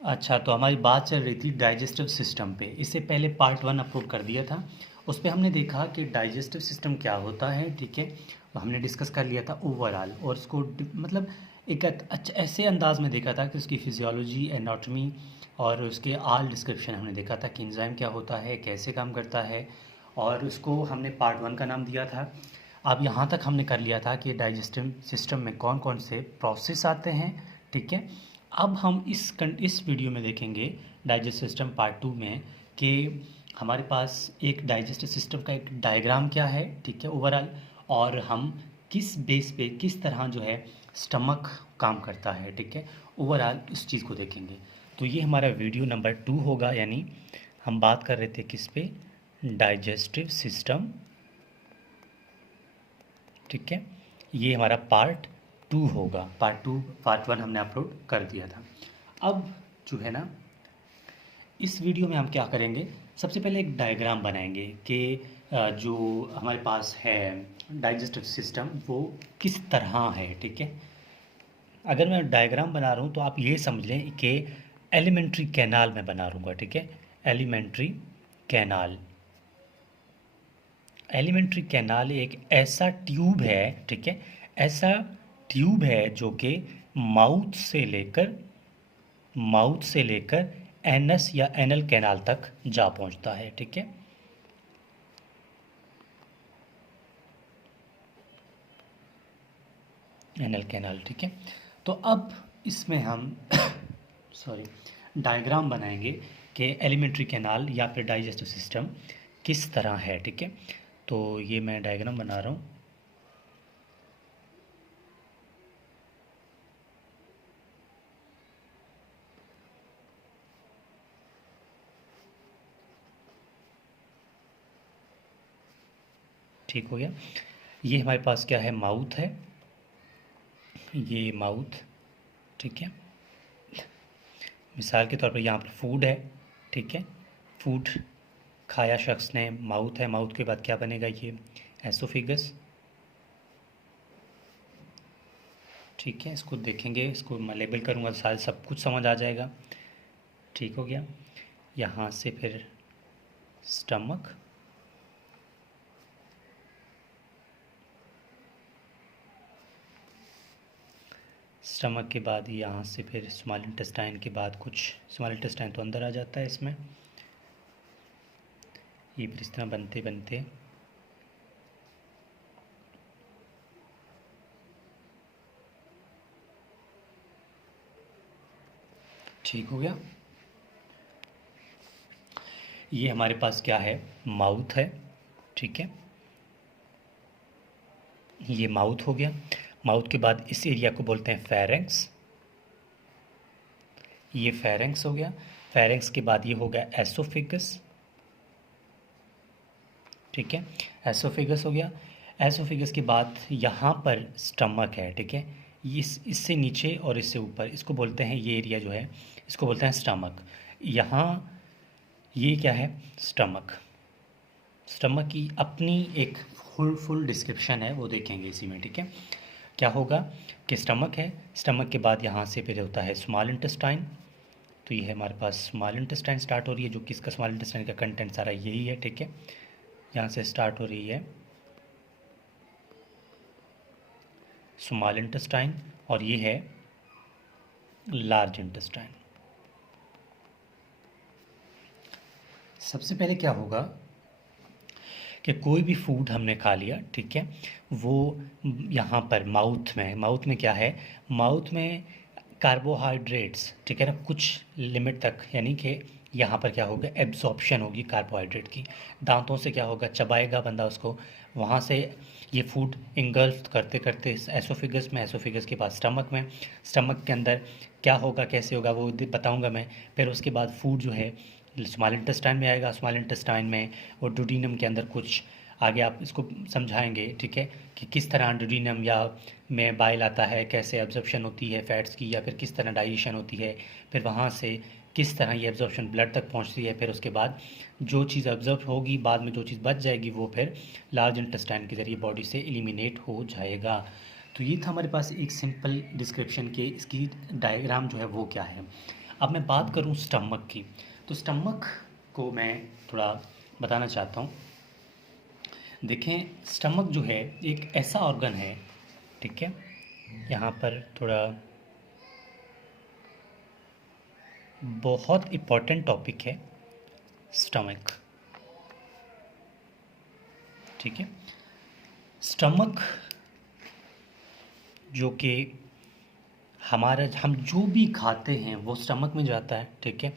अच्छा, तो हमारी बात चल रही थी डाइजेस्टिव सिस्टम पे। इससे पहले पार्ट 1 अपलोड कर दिया था। उस पे हमने देखा कि डाइजेस्टिव सिस्टम क्या होता है, ठीक है। हमने डिस्कस कर लिया था ओवरऑल, और उसको मतलब एक अच्छा ऐसे अंदाज में देखा था कि उसकी फिजियोलॉजी, एनाटॉमी और उसके आल डिस्क्रिप्शन हमने देखा था कि एंजाइम क्या होता है, कैसे काम करता है, और उसको हमने पार्ट 1 का नाम दिया था। अब यहाँ तक हमने कर लिया था कि डाइजेस्टिव सिस्टम में कौन कौन से प्रोसेस आते हैं, ठीक है। अब हम इस वीडियो में देखेंगे डाइजेस्टिव सिस्टम पार्ट 2 में कि हमारे पास एक डाइजेस्टिव सिस्टम का एक डायग्राम क्या है, ठीक है, ओवरऑल, और हम किस बेस पे किस तरह जो है स्टमक काम करता है, ठीक है। ओवरऑल इस चीज़ को देखेंगे। तो ये हमारा वीडियो नंबर 2 होगा, यानी हम बात कर रहे थे किस पे, डाइजेस्टिव सिस्टम, ठीक है। ये हमारा पार्ट 2 होगा। पार्ट 1 हमने अपलोड कर दिया था। अब जो है ना, इस वीडियो में हम क्या करेंगे, सबसे पहले एक डायग्राम बनाएंगे कि जो हमारे पास है डाइजेस्टिव सिस्टम वो किस तरह है, ठीक है। अगर मैं डायग्राम बना रहा हूँ तो आप ये समझ लें कि एलिमेंट्री कैनाल में बना रहूँगा, ठीक है। एलिमेंट्री कैनाल, एलिमेंट्री कैनाल एक ऐसा ट्यूब है, ठीक है, ऐसा ट्यूब है जो कि माउथ से लेकर एनस या एनल कैनाल तक जा पहुंचता है, ठीक है। एनल कैनाल, ठीक है। तो अब इसमें हम सॉरी डायग्राम बनाएंगे कि एलिमेंट्री कैनाल या फिर डाइजेस्टिव सिस्टम किस तरह है, ठीक है। तो ये मैं डायग्राम बना रहा हूँ। ठीक हो गया। ये हमारे पास क्या है, माउथ है, ये माउथ, ठीक है। मिसाल के तौर पर यहाँ पर फूड है, ठीक है। फूड खाया शख्स ने, माउथ है, माउथ के बाद क्या बनेगा, ये एसोफिगस, ठीक है। इसको देखेंगे, इसको मैं लेबल करूँगा तो सारे सब कुछ समझ आ जाएगा। ठीक हो गया। यहाँ से फिर स्टमक, स्टमक के बाद यहाँ से फिर स्मॉल इंटेस्टाइन के बाद कुछ, स्मॉल इंटेस्टाइन तो अंदर आ जाता है इसमें, ये फिर इस तरह बनते बनते ठीक हो गया। ये हमारे पास क्या है, माउथ है, ठीक है। ये माउथ हो गया। माउथ के बाद इस एरिया को बोलते हैं फेरेंक्स, ये फेरेंक्स हो गया। फेरेंक्स के बाद ये हो गया एसोफिगस, ठीक है। एसोफिगस हो गया। एसोफिगस के बाद यहाँ पर स्टमक है, ठीक है। इससे नीचे और इससे ऊपर, इसको बोलते हैं, ये एरिया जो है इसको बोलते हैं स्टमक। यहाँ ये क्या है, स्टमक। स्टमक की अपनी एक फुल डिस्क्रिप्शन है, वो देखेंगे इसी में, ठीक है। क्या होगा कि स्टमक है, स्टमक के बाद यहाँ से फिर होता है स्मॉल इंटेस्टाइन। तो ये है हमारे पास स्मॉल इंटेस्टाइन स्टार्ट हो रही है, जो कि इसका स्मॉल इंटेस्टाइन का कंटेंट सारा यही है, ठीक है। यहाँ से स्टार्ट हो रही है स्मॉल इंटेस्टाइन, और ये है लार्ज इंटेस्टाइन। सबसे पहले क्या होगा कि कोई भी फूड हमने खा लिया, ठीक है, वो यहाँ पर माउथ में क्या है, माउथ में कार्बोहाइड्रेट्स, ठीक है ना, कुछ लिमिट तक, यानी कि यहाँ पर क्या होगा, एब्जॉर्प्शन होगी कार्बोहाइड्रेट की। दांतों से क्या होगा, चबाएगा बंदा उसको, वहाँ से ये फूड इंगल्फ करते करते एसोफिगस में, एसोफिगस के बाद स्टमक में, स्टमक के अंदर क्या होगा, कैसे होगा, वो बताऊँगा मैं। फिर उसके बाद फूड जो है स्मॉल इंटेस्टाइन में आएगा, स्मॉल इंटेस्टाइन में और डुडीनम के अंदर कुछ आगे आप इसको समझाएंगे, ठीक है, कि किस तरह डुडीनम या में बाइल आता है, कैसे एब्जॉर्प्शन होती है फैट्स की, या फिर किस तरह डाइजेशन होती है, फिर वहाँ से किस तरह ये एब्जॉर्प्शन ब्लड तक पहुँचती है, फिर उसके बाद जो चीज़ एब्जॉर्ब होगी, बाद में जो चीज़ बच जाएगी वो फिर लार्ज इंटेस्टाइन के ज़रिए बॉडी से एलिमिनेट हो जाएगा। तो ये था हमारे पास एक सिंपल डिस्क्रिप्शन के, इसकी डायग्राम जो है वो क्या है। अब मैं बात करूँ स्टमक की, तो स्टमक को मैं थोड़ा बताना चाहता हूँ। देखें, स्टमक जो है एक ऐसा ऑर्गन है, ठीक है, यहाँ पर थोड़ा बहुत इम्पोर्टेंट टॉपिक है स्टमक, ठीक है। स्टमक जो कि हमारा, हम जो भी खाते हैं वो स्टमक में जाता है, ठीक है।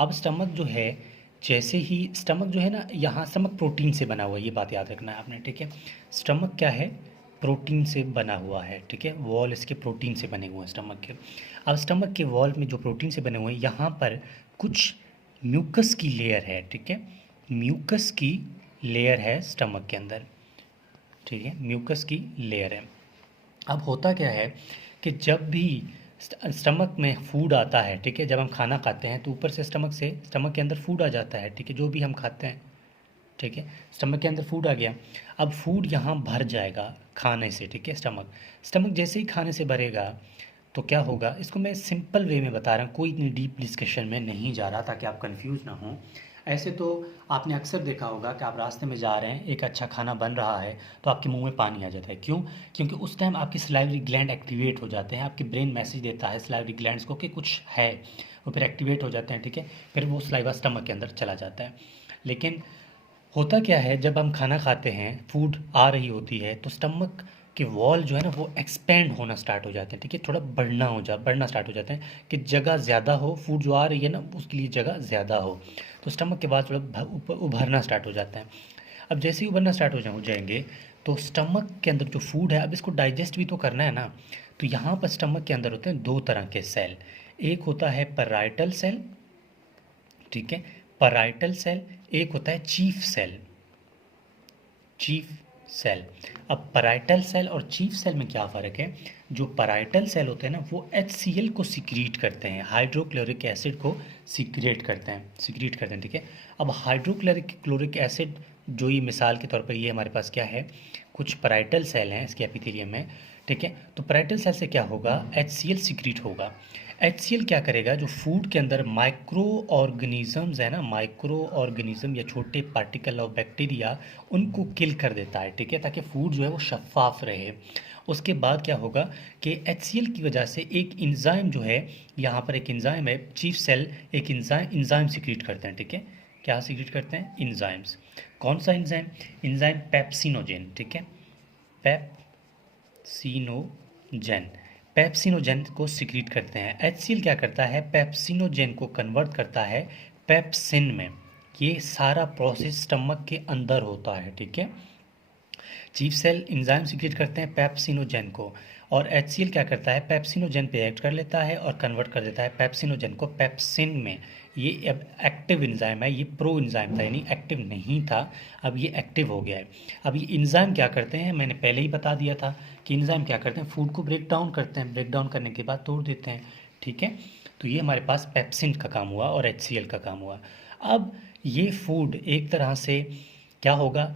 अब स्टमक जो है, जैसे ही स्टमक जो है ना, यहाँ स्टमक प्रोटीन से बना हुआ है, ये बात याद रखना है आपने, ठीक है। स्टमक क्या है, प्रोटीन से बना हुआ है, ठीक है। वॉल इसके प्रोटीन से बने हुए हैं स्टमक के। अब स्टमक के वॉल में जो प्रोटीन से बने हुए हैं, यहाँ पर कुछ म्यूकस की लेयर है, ठीक है। म्यूकस की लेयर है स्टमक के अंदर, ठीक है, म्यूकस की लेयर है। अब होता क्या है कि जब भी स्टमक में फूड आता है, ठीक है, जब हम खाना खाते हैं तो ऊपर से स्टमक के अंदर फूड आ जाता है, ठीक है, जो भी हम खाते हैं, ठीक है, स्टमक के अंदर फूड आ गया। अब फूड यहाँ भर जाएगा खाने से, ठीक है। स्टमक जैसे ही खाने से भरेगा तो क्या होगा, इसको मैं सिंपल वे में बता रहा हूँ, कोई इतनी डीप डिस्कशन में नहीं जा रहा, ताकि आप कंफ्यूज ना हो। ऐसे तो आपने अक्सर देखा होगा कि आप रास्ते में जा रहे हैं, एक अच्छा खाना बन रहा है तो आपके मुंह में पानी आ जाता है। क्यों? क्योंकि उस टाइम आपकी सलाइवरी ग्लैंड एक्टिवेट हो जाते हैं, आपकी ब्रेन मैसेज देता है सलाइवरी ग्लैंड्स को कि कुछ है, वो फिर एक्टिवेट हो जाते हैं, ठीक है। फिर वो सलाइवा स्टमक के अंदर चला जाता है। लेकिन होता क्या है, जब हम खाना खाते हैं, फूड आ रही होती है, तो स्टमक के वॉल जो है ना वो एक्सपेंड होना स्टार्ट हो जाते हैं, ठीक है, थोड़ा बढ़ना स्टार्ट हो जाते हैं कि जगह ज़्यादा हो, फूड जो आ रही है ना उसके लिए जगह ज़्यादा हो, तो स्टमक के बाद थोड़ा उभरना स्टार्ट हो जाता है। अब जैसे ही उभरना स्टार्ट हो जाएंगे तो स्टमक के अंदर जो फूड है, अब इसको डाइजेस्ट भी तो करना है ना, तो यहाँ पर स्टमक के अंदर होते हैं दो तरह के सेल। एक होता है पैराइटल सेल, ठीक है, पैराइटल सेल। एक होता है चीफ सेल, चीफ सेल। अब पैराइटल सेल और चीफ सेल में क्या फ़र्क है? जो पैराइटल सेल होते हैं ना वो HCl को सिक्रीट करते हैं, हाइड्रोक्लोरिक एसिड को सिक्रीट करते हैं, ठीक है। अब हाइड्रोक्लोरिक एसिड जो ये मिसाल के तौर पर, ये हमारे पास क्या है, कुछ पैराइटल सेल हैं इसके एपिथेलियम में, ठीक है। तो पैराइटल सेल से क्या होगा, HCl सिक्रीट होगा। HCl क्या करेगा, जो फूड के अंदर माइक्रो ऑर्गेनिजम्स है ना, माइक्रो ऑर्गेनिज्म या छोटे पार्टिकल ऑफ बैक्टीरिया, उनको किल कर देता है, ठीक है, ताकि फूड जो है वो शफाफ रहे। उसके बाद क्या होगा कि HCl की वजह से एक इंजाइम जो है, यहाँ पर एक इंजाइम है, चीफ सेल एक इंजाइम सिक्रीट करते हैं, ठीक है। क्या सिक्रीट करते हैं? इंजाइम्स। कौन सा इंजाइम? इंजाइम पेप्सिनोजेन, ठीक है, पेप्सिनोजेन को सिक्रीट करते हैं। HCl क्या करता है, पेप्सिनोजेन को कन्वर्ट करता है पेप्सिन में। ये सारा प्रोसेस स्टमक के अंदर होता है, ठीक है। चीफ सेल इंजाइम सिक्रीट करते हैं पेप्सिनोजेन को, और HCl क्या करता है, पेप्सिनोजेन पे एक्ट कर लेता है और कन्वर्ट कर देता है पेप्सिनोजेन को पेप्सिन में। ये अब एक्टिव इंजाइम है, ये प्रो इंजाइम था, यानी एक्टिव नहीं था, अब ये एक्टिव हो गया है। अब ये इंजाइम क्या करते हैं, मैंने पहले ही बता दिया था कि इंजाइम क्या करते हैं, फूड को ब्रेक डाउन करते हैं, ब्रेक डाउन करने के बाद तोड़ देते हैं, ठीक है। तो ये हमारे पास पेप्सिन का काम हुआ और HCl का काम हुआ। अब ये फूड एक तरह से क्या होगा,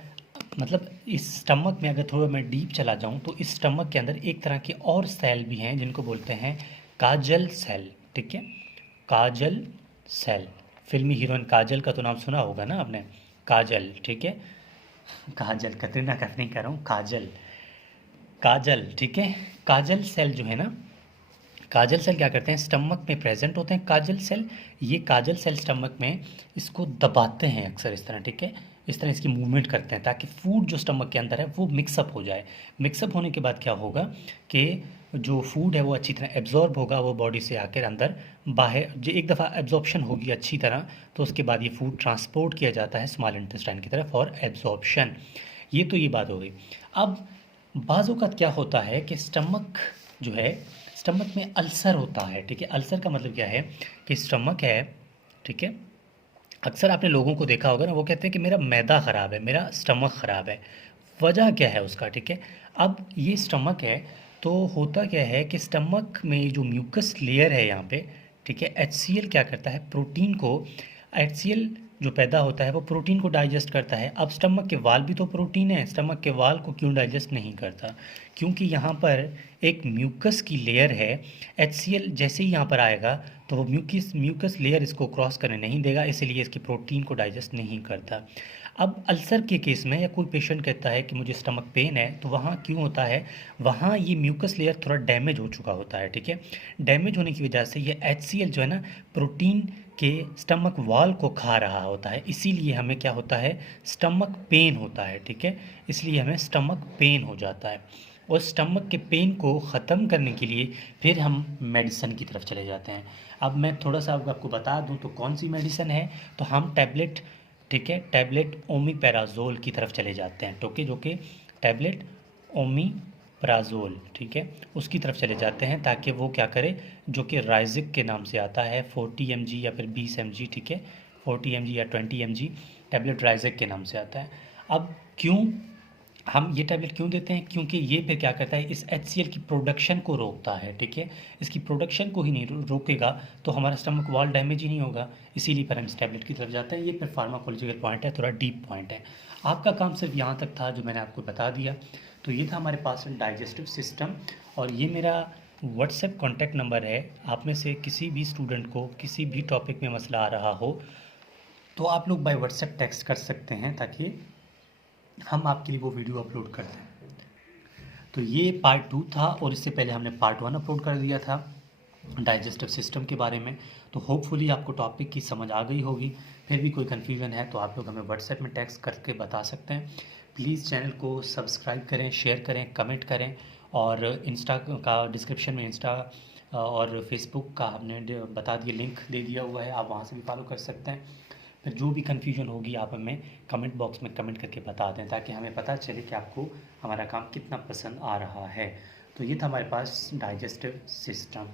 मतलब इस स्टमक में अगर थोड़ा मैं डीप चला जाऊं तो इस स्टमक के अंदर एक तरह के और सेल भी हैं जिनको बोलते हैं काजल सेल, ठीक है, काजल सेल। फिल्मी हीरोइन काजल का तो नाम सुना होगा ना आपने, काजल, ठीक है, काजल, कतरीना कैफ नहीं कह रहा हूँ, काजल, काजल, ठीक है। काजल सेल जो है ना, काजल सेल क्या करते हैं, स्टमक में प्रेजेंट होते हैं काजल सेल। ये काजल सेल स्टमक में इसको दबाते हैं अक्सर इस तरह, ठीक है, इस तरह इसकी मूवमेंट करते हैं ताकि फूड जो स्टमक के अंदर है वो मिक्सअप हो जाए। मिक्सअप होने के बाद क्या होगा कि जो फूड है वो अच्छी तरह एब्जॉर्ब होगा, वो बॉडी से आकर अंदर बाहर, जो एक दफ़ा एब्जॉर्प्शन होगी अच्छी तरह, तो उसके बाद ये फूड ट्रांसपोर्ट किया जाता है स्मॉल इंटेस्टाइन की तरफ फॉर एब्जॉर्प्शन। ये तो ये बात हो गई। अब बाज़ औक़ात क्या होता है कि स्टमक जो है, स्टमक में अल्सर होता है, ठीक है। अल्सर का मतलब क्या है कि स्टमक है, ठीक है, अक्सर आपने लोगों को देखा होगा ना, वो कहते हैं कि मेरा मैदा ख़राब है, मेरा स्टमक ख़राब है। वजह क्या है उसका, ठीक है। अब ये स्टमक है, तो होता क्या है कि स्टमक में जो म्यूकस लेयर है यहाँ पे, ठीक है, HCl क्या करता है, प्रोटीन को HCl जो पैदा होता है वो प्रोटीन को डाइजेस्ट करता है। अब स्टमक के वाल भी तो प्रोटीन है, स्टमक के वाल को क्यों डाइजेस्ट नहीं करता? क्योंकि यहाँ पर एक म्यूकस की लेयर है। HCl जैसे ही यहाँ पर आएगा तो वो म्यूकस लेयर इसको क्रॉस करने नहीं देगा, इसलिए इसकी प्रोटीन को डाइजेस्ट नहीं करता। अब अल्सर के केस में या कोई पेशेंट कहता है कि मुझे स्टमक पेन है, तो वहाँ क्यों होता है? वहाँ ये म्यूकस लेयर थोड़ा डैमेज हो चुका होता है, ठीक है। डैमेज होने की वजह से ये HCl जो है ना, प्रोटीन के स्टमक वॉल को खा रहा होता है, इसीलिए हमें क्या होता है? स्टमक पेन होता है, ठीक है। इसलिए हमें स्टमक पेन हो जाता है। और स्टमक के पेन को ख़त्म करने के लिए फिर हम मेडिसिन की तरफ चले जाते हैं। अब मैं थोड़ा सा आपको बता दूं तो कौन सी मेडिसिन है, तो हम टैबलेट, ठीक है, टैबलेट ओमिपेराजोल की तरफ चले जाते हैं, टोके जो कि टैबलेट ओमिप्राजोल, ठीक है, उसकी तरफ चले जाते हैं, ताकि वो क्या करे, जो कि राइजिक के नाम से आता है, 40 mg या फिर 20 mg, ठीक है, 40 mg या 20 mg टैबलेट राइजिक के नाम से आता है। अब क्यों हम ये टैबलेट क्यों देते हैं? क्योंकि ये फिर क्या करता है, इस HCl की प्रोडक्शन को रोकता है, ठीक है। इसकी प्रोडक्शन को ही नहीं रोकेगा तो हमारा स्टमक वॉल डैमेज ही नहीं होगा, इसीलिए फिर हम इस टैबलेट की तरफ जाते हैं। ये फिर फार्माकोलॉजिकल पॉइंट है, थोड़ा डीप पॉइंट है। आपका काम सिर्फ यहाँ तक था जो मैंने आपको बता दिया। तो ये था हमारे पास डाइजेस्टिव सिस्टम, और ये मेरा व्हाट्सएप कॉन्टैक्ट नंबर है। आप में से किसी भी स्टूडेंट को किसी भी टॉपिक में मसला आ रहा हो तो आप लोग बाय व्हाट्सएप टेक्स्ट कर सकते हैं, ताकि हम आपके लिए वो वीडियो अपलोड कर दें। तो ये पार्ट 2 था, और इससे पहले हमने पार्ट 1 अपलोड कर दिया था डाइजेस्टिव सिस्टम के बारे में। तो होपफुली आपको टॉपिक की समझ आ गई होगी। फिर भी कोई कन्फ्यूजन है तो आप लोग हमें व्हाट्सएप में टेक्स्ट करके बता सकते हैं। प्लीज़ चैनल को सब्सक्राइब करें, शेयर करें, कमेंट करें, और इंस्टा का डिस्क्रिप्शन में इंस्टा और फेसबुक का हमने बता दिया, लिंक दे दिया हुआ है, आप वहाँ से भी फॉलो कर सकते हैं। फिर जो भी कन्फ्यूजन होगी आप हमें कमेंट बॉक्स में कमेंट करके बता दें, ताकि हमें पता चले कि आपको हमारा काम कितना पसंद आ रहा है। तो ये था हमारे पास डाइजेस्टिव सिस्टम।